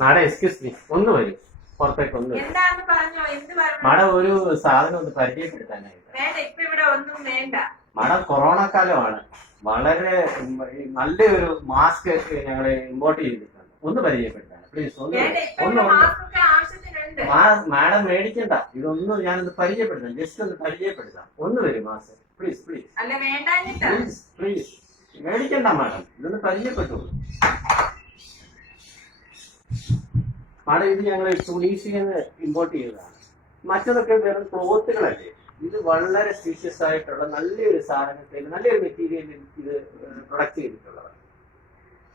Madam excuse me, ഒന്ന് വരും പുറത്തേക്ക് ഒന്ന് വരും. മാഡം ഒരു സാധനം ഒന്ന് പരിചയപ്പെടുത്താനായിട്ട്. മാഡം കൊറോണ കാലമാണ്, വളരെ നല്ലൊരു മാസ്ക് ഞങ്ങൾ ഇമ്പോർട്ട് ചെയ്തിട്ടുണ്ട്, ഒന്ന് പരിചയപ്പെടുത്താൻ പ്ലീസ്. ഒന്ന് മാഡം മേടിക്കണ്ട, ഇതൊന്നും ഞാനൊന്ന് പരിചയപ്പെടുത്താം, ജസ്റ്റ് ഒന്ന് പരിചയപ്പെടുത്താം. ഒന്ന് വരും mask please please please please. മേടിക്കണ്ട മാഡം, ഇതൊന്ന് പരിചയപ്പെട്ടോളൂ. മാഡം ഇത് ഞങ്ങൾ തുണീസിൽ നിന്ന് ഇമ്പോർട്ട് ചെയ്തതാണ്. മറ്റതൊക്കെ വെറും ക്ലോത്തുകളല്ലേ. ഇത് വളരെ സ്പീഷ്യസ് ആയിട്ടുള്ള നല്ലൊരു സാധനത്തിൽ നല്ലൊരു മെറ്റീരിയലിൽ ഇത് പ്രൊഡക്റ്റ് ചെയ്തിട്ടുള്ളതാണ്.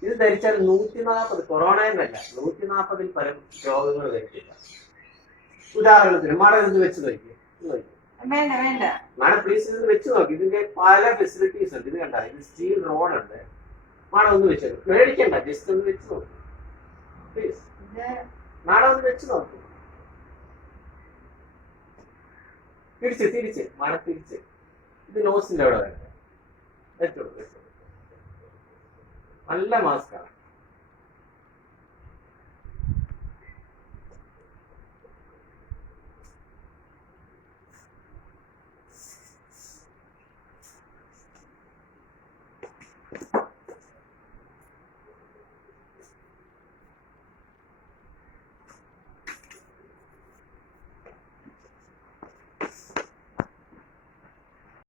ഇത് ധരിച്ചാൽ 140 കൊറോണ എന്നല്ല 140 പരം രോഗങ്ങൾ വരുത്തില്ല. ഉദാഹരണത്തിന് മാഡം ഇത് വെച്ച് നോക്കി, മാഡം പ്ലീസ് ഇത് വെച്ച് നോക്കി. ഇതിന്റെ പല ഫെസിലിറ്റീസ് ഉണ്ട്. ഇത് കണ്ട, ഇത് സ്റ്റീൽ റോഡ് ഉണ്ട്. മാഡം ഒന്ന് വെച്ച് മേടിക്കണ്ട, ജസ്റ്റ് ഒന്ന് വെച്ച് നോക്കി പ്ലീസ്. മാഡം ഒന്ന് വെച്ച് നോക്കൂ. തിരിച്ച് മാഡം തിരിച്ച്. ഇത് നോസിന്റെ അവിടെ വരട്ടെ. വെച്ചോളൂ. നല്ല മാസ്കാണ്.